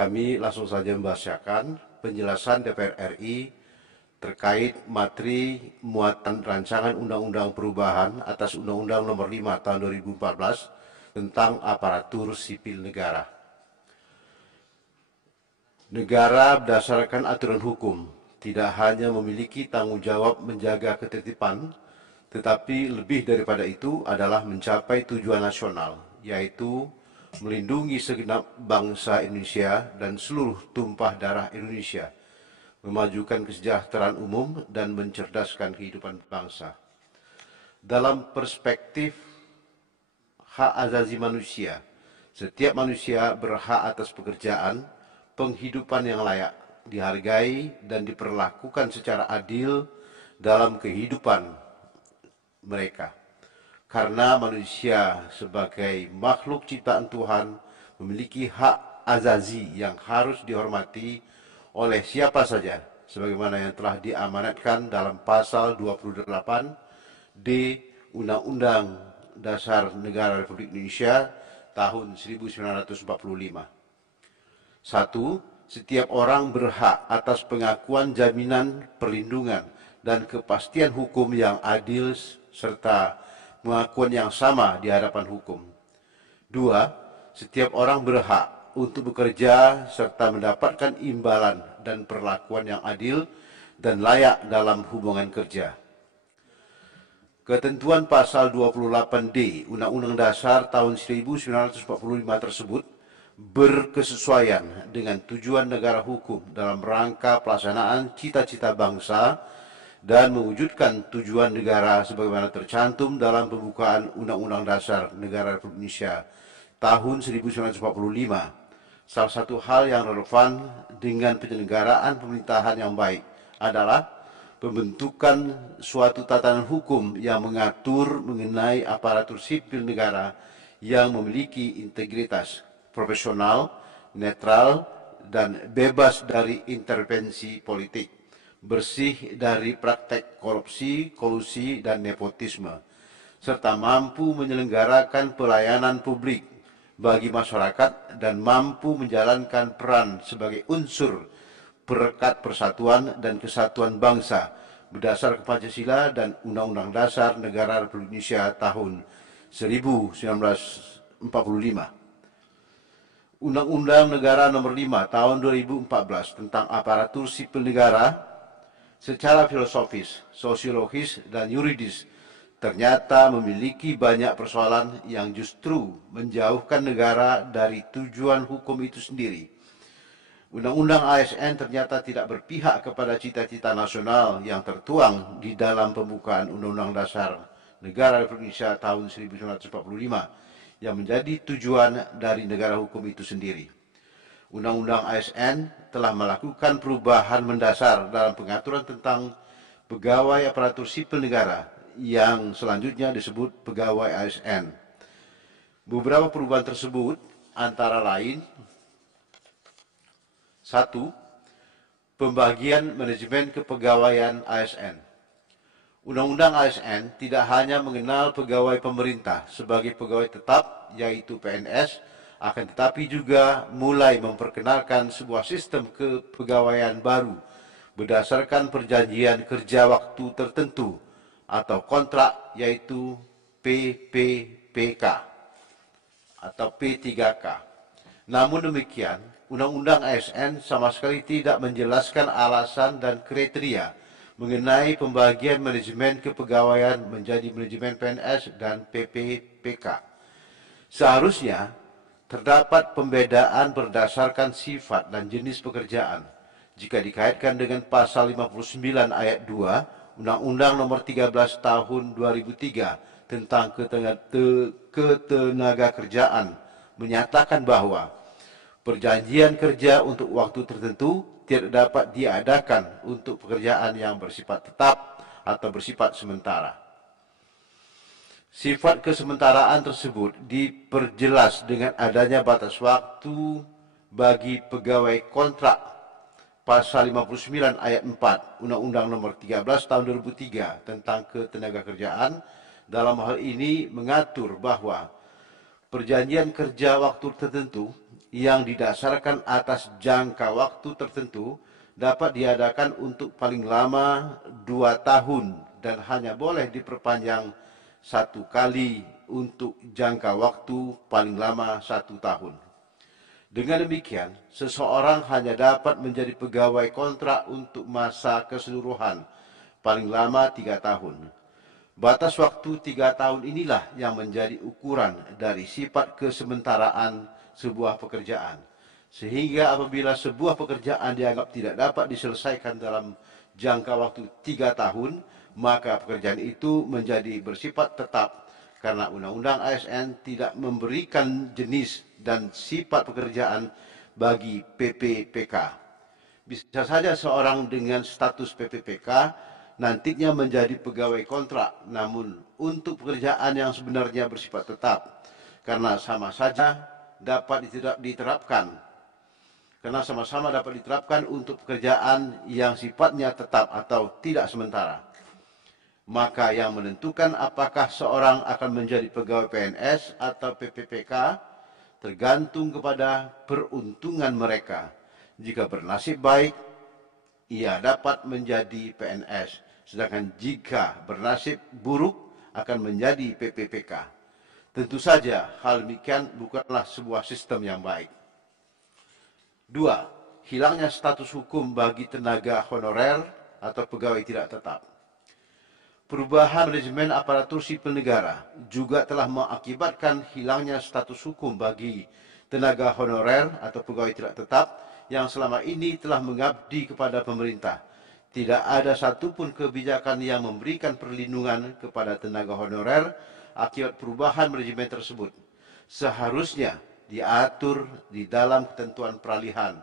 Kami langsung saja membacakan penjelasan DPR RI terkait materi muatan rancangan Undang-Undang Perubahan atas Undang-Undang Nomor 5 Tahun 2014 tentang aparatur sipil negara. Negara berdasarkan aturan hukum tidak hanya memiliki tanggung jawab menjaga ketertiban, tetapi lebih daripada itu adalah mencapai tujuan nasional, yaitu melindungi segenap bangsa Indonesia dan seluruh tumpah darah Indonesia, memajukan kesejahteraan umum dan mencerdaskan kehidupan bangsa. Dalam perspektif hak asasi manusia, setiap manusia berhak atas pekerjaan, penghidupan yang layak, dihargai dan diperlakukan secara adil dalam kehidupan mereka. Karena manusia sebagai makhluk ciptaan Tuhan memiliki hak asasi yang harus dihormati oleh siapa saja, sebagaimana yang telah diamanatkan dalam pasal 28D Undang-Undang Dasar Negara Republik Indonesia tahun 1945. 1. Setiap orang berhak atas pengakuan jaminan perlindungan dan kepastian hukum yang adil serta pengakuan yang sama di hadapan hukum. 2. Setiap orang berhak untuk bekerja serta mendapatkan imbalan dan perlakuan yang adil dan layak dalam hubungan kerja. Ketentuan pasal 28D Undang-Undang Dasar tahun 1945 tersebut berkesesuaian dengan tujuan negara hukum dalam rangka pelaksanaan cita-cita bangsa dan mewujudkan tujuan negara sebagaimana tercantum dalam pembukaan Undang-Undang Dasar Negara Republik Indonesia tahun 1945. Salah satu hal yang relevan dengan penyelenggaraan pemerintahan yang baik adalah pembentukan suatu tatanan hukum yang mengatur mengenai aparatur sipil negara yang memiliki integritas, profesional, netral, dan bebas dari intervensi politik, bersih dari praktek korupsi, kolusi, dan nepotisme, serta mampu menyelenggarakan pelayanan publik bagi masyarakat dan mampu menjalankan peran sebagai unsur perekat persatuan dan kesatuan bangsa berdasarkan Pancasila dan Undang-Undang Dasar Negara Republik Indonesia tahun 1945. Undang-Undang Negara Nomor 5 Tahun 2014 tentang aparatur sipil negara secara filosofis, sosiologis, dan yuridis ternyata memiliki banyak persoalan yang justru menjauhkan negara dari tujuan hukum itu sendiri. Undang-Undang ASN ternyata tidak berpihak kepada cita-cita nasional yang tertuang di dalam pembukaan Undang-Undang Dasar Negara Republik Indonesia tahun 1945 yang menjadi tujuan dari negara hukum itu sendiri. Undang-Undang ASN telah melakukan perubahan mendasar dalam pengaturan tentang pegawai aparatur sipil negara yang selanjutnya disebut pegawai ASN. Beberapa perubahan tersebut antara lain: 1. Pembagian manajemen kepegawaian ASN. Undang-Undang ASN tidak hanya mengenal pegawai pemerintah sebagai pegawai tetap, yaitu PNS, akan tetapi juga mulai memperkenalkan sebuah sistem kepegawaian baru berdasarkan perjanjian kerja waktu tertentu atau kontrak, yaitu PPPK atau P3K. Namun demikian, Undang-Undang ASN sama sekali tidak menjelaskan alasan dan kriteria mengenai pembagian manajemen kepegawaian menjadi manajemen PNS dan PPPK. Seharusnya terdapat pembedaan berdasarkan sifat dan jenis pekerjaan jika dikaitkan dengan pasal 59 ayat 2 Undang-Undang Nomor 13 Tahun 2003 tentang ketenagakerjaan menyatakan bahwa perjanjian kerja untuk waktu tertentu tidak dapat diadakan untuk pekerjaan yang bersifat tetap atau bersifat sementara. Sifat kesementaraan tersebut diperjelas dengan adanya batas waktu bagi pegawai kontrak pasal 59 ayat 4 Undang-Undang Nomor 13 Tahun 2003 tentang ketenagakerjaan. Dalam hal ini mengatur bahwa perjanjian kerja waktu tertentu yang didasarkan atas jangka waktu tertentu dapat diadakan untuk paling lama 2 tahun dan hanya boleh diperpanjang 1 kali untuk jangka waktu paling lama 1 tahun. Dengan demikian, seseorang hanya dapat menjadi pegawai kontrak untuk masa keseluruhan paling lama 3 tahun. Batas waktu 3 tahun inilah yang menjadi ukuran dari sifat kesementaraan sebuah pekerjaan. Sehingga apabila sebuah pekerjaan dianggap tidak dapat diselesaikan dalam jangka waktu 3 tahun, maka pekerjaan itu menjadi bersifat tetap karena Undang-Undang ASN tidak memberikan jenis dan sifat pekerjaan bagi PPPK. Bisa saja seorang dengan status PPPK nantinya menjadi pegawai kontrak, namun untuk pekerjaan yang sebenarnya bersifat tetap, karena sama-sama dapat diterapkan untuk pekerjaan yang sifatnya tetap atau tidak sementara. Maka yang menentukan apakah seorang akan menjadi pegawai PNS atau PPPK tergantung kepada peruntungan mereka. Jika bernasib baik, ia dapat menjadi PNS. Sedangkan jika bernasib buruk, akan menjadi PPPK. Tentu saja hal demikian bukanlah sebuah sistem yang baik. 2. Hilangnya status hukum bagi tenaga honorer atau pegawai tidak tetap. Perubahan manajemen aparatur sipil negara juga telah mengakibatkan hilangnya status hukum bagi tenaga honorer atau pegawai tidak tetap yang selama ini telah mengabdi kepada pemerintah. Tidak ada satupun kebijakan yang memberikan perlindungan kepada tenaga honorer akibat perubahan manajemen tersebut. Seharusnya diatur di dalam ketentuan peralihan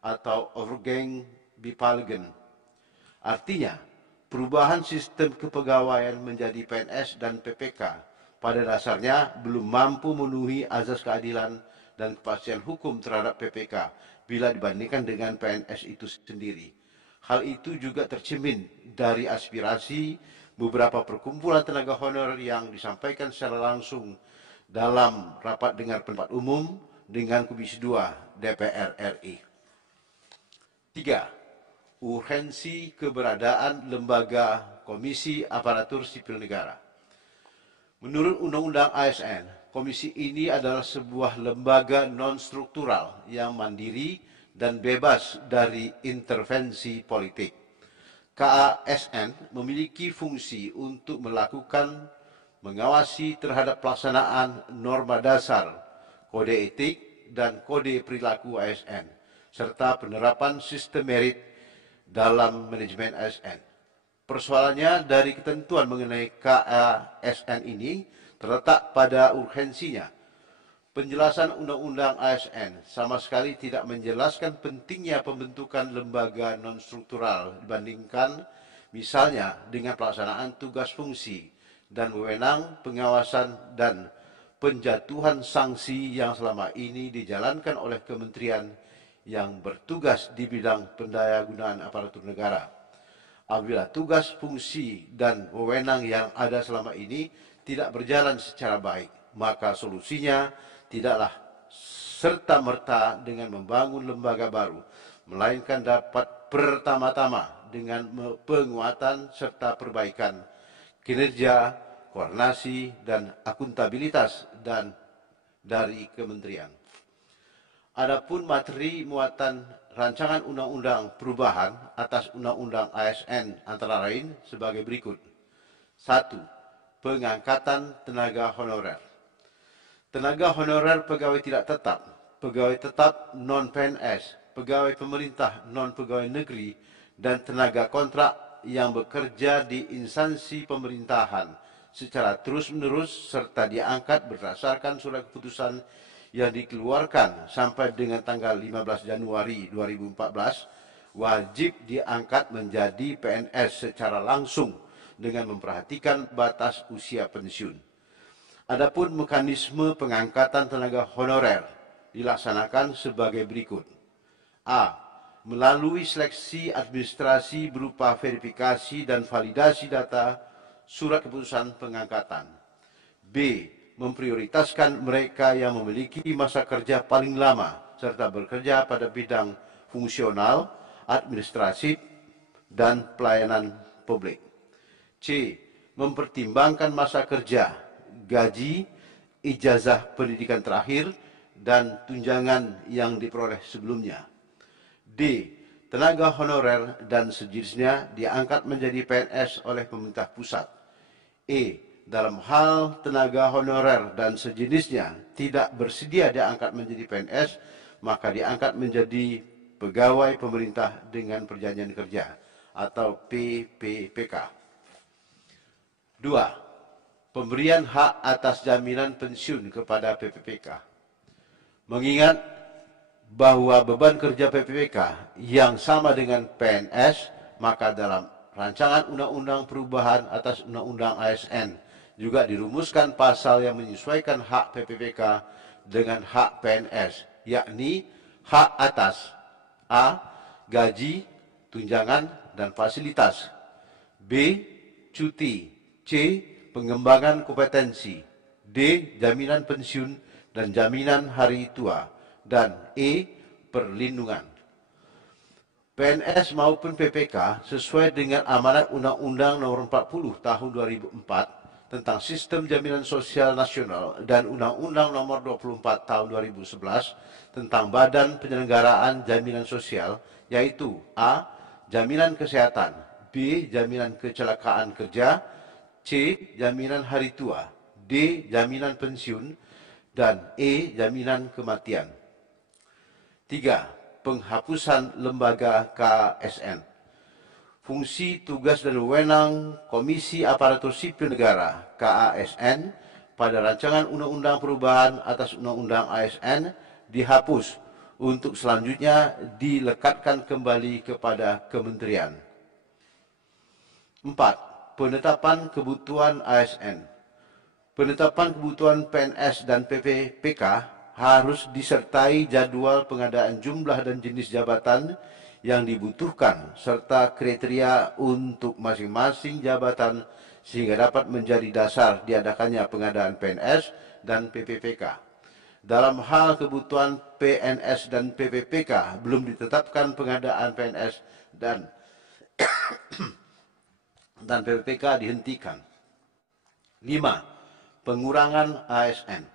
atau overgang bepalgen. Artinya, perubahan sistem kepegawaian menjadi PNS dan PPK pada dasarnya belum mampu memenuhi azas keadilan dan kepastian hukum terhadap PPK bila dibandingkan dengan PNS itu sendiri. Hal itu juga tercermin dari aspirasi beberapa perkumpulan tenaga honorer yang disampaikan secara langsung dalam rapat dengar pendapat umum dengan Komisi 2 DPR RI. 3. Urgensi keberadaan lembaga Komisi Aparatur Sipil Negara. Menurut Undang-Undang ASN, komisi ini adalah sebuah lembaga non-struktural yang mandiri dan bebas dari intervensi politik. KASN memiliki fungsi untuk melakukan mengawasi terhadap pelaksanaan norma dasar, kode etik, dan kode perilaku ASN, serta penerapan sistem merit dalam manajemen ASN. Persoalannya dari ketentuan mengenai KASN ini terletak pada urgensinya. Penjelasan Undang-Undang ASN sama sekali tidak menjelaskan pentingnya pembentukan lembaga non-struktural dibandingkan misalnya dengan pelaksanaan tugas fungsi dan wewenang pengawasan dan penjatuhan sanksi yang selama ini dijalankan oleh kementerian yang bertugas di bidang pendayagunaan aparatur negara. Apabila tugas, fungsi, dan wewenang yang ada selama ini tidak berjalan secara baik, maka solusinya tidaklah serta-merta dengan membangun lembaga baru, melainkan dapat pertama-tama dengan penguatan serta perbaikan kinerja, koordinasi, dan akuntabilitas dari kementerian. Adapun materi muatan rancangan undang-undang perubahan atas undang-undang ASN antara lain sebagai berikut. 1. Pengangkatan tenaga honorer. Tenaga honorer pegawai tidak tetap, pegawai tetap non-PNS, pegawai pemerintah non-pegawai negeri, dan tenaga kontrak yang bekerja di instansi pemerintahan secara terus-menerus serta diangkat berdasarkan surat keputusan yang dikeluarkan sampai dengan tanggal 15 Januari 2014 wajib diangkat menjadi PNS secara langsung dengan memperhatikan batas usia pensiun. Adapun mekanisme pengangkatan tenaga honorer dilaksanakan sebagai berikut. A. Melalui seleksi administrasi berupa verifikasi dan validasi data surat keputusan pengangkatan. B. memprioritaskan mereka yang memiliki masa kerja paling lama serta bekerja pada bidang fungsional, administratif, dan pelayanan publik. C. Mempertimbangkan masa kerja, gaji, ijazah pendidikan terakhir, dan tunjangan yang diperoleh sebelumnya. D. Tenaga honorer dan sejenisnya diangkat menjadi PNS oleh pemerintah pusat. E. Dalam hal tenaga honorer dan sejenisnya tidak bersedia diangkat menjadi PNS, maka diangkat menjadi pegawai pemerintah dengan perjanjian kerja atau PPPK. 2. Pemberian hak atas jaminan pensiun kepada PPPK. Mengingat bahwa beban kerja PPPK yang sama dengan PNS, maka dalam rancangan undang-undang perubahan atas undang-undang ASN juga dirumuskan pasal yang menyesuaikan hak PPPK dengan hak PNS, yakni hak atas A. Gaji, tunjangan, dan fasilitas. B. Cuti. C. Pengembangan kompetensi. D. Jaminan pensiun dan jaminan hari tua. Dan E. Perlindungan. PNS maupun PPK sesuai dengan amanat Undang-Undang Nomor 40 Tahun 2004 tentang Sistem Jaminan Sosial Nasional dan Undang-Undang Nomor 24 Tahun 2011 tentang Badan Penyelenggaraan Jaminan Sosial, yaitu A. Jaminan kesehatan, B. Jaminan kecelakaan kerja, C. Jaminan hari tua, D. Jaminan pensiun, dan E. Jaminan kematian. 3. Penghapusan lembaga KSN. Fungsi, tugas, dan wewenang Komisi Aparatur Sipil Negara KASN pada rancangan undang-undang perubahan atas undang-undang ASN dihapus untuk selanjutnya dilekatkan kembali kepada kementerian. 4. Penetapan kebutuhan ASN. Penetapan kebutuhan PNS dan PPPK harus disertai jadwal pengadaan jumlah dan jenis jabatan yang dibutuhkan serta kriteria untuk masing-masing jabatan sehingga dapat menjadi dasar diadakannya pengadaan PNS dan PPPK. Dalam hal kebutuhan PNS dan PPPK belum ditetapkan pengadaan PNS dan PPPK dihentikan. 5. Pengurangan ASN.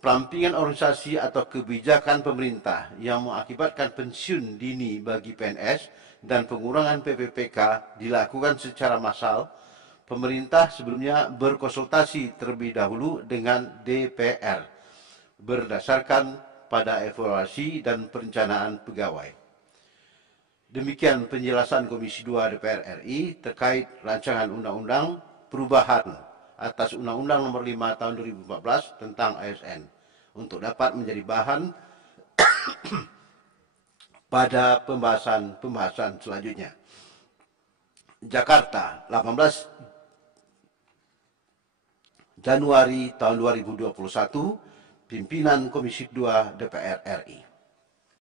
Perampingan organisasi atau kebijakan pemerintah yang mengakibatkan pensiun dini bagi PNS dan pengurangan PPPK dilakukan secara massal. Pemerintah sebelumnya berkonsultasi terlebih dahulu dengan DPR berdasarkan pada evaluasi dan perencanaan pegawai. Demikian penjelasan Komisi 2 DPR RI terkait rancangan undang-undang perubahan atas Undang-Undang Nomor 5 Tahun 2014 tentang ASN untuk dapat menjadi bahan pada pembahasan selanjutnya. Jakarta, 18 Januari tahun 2021, pimpinan Komisi 2 DPR RI.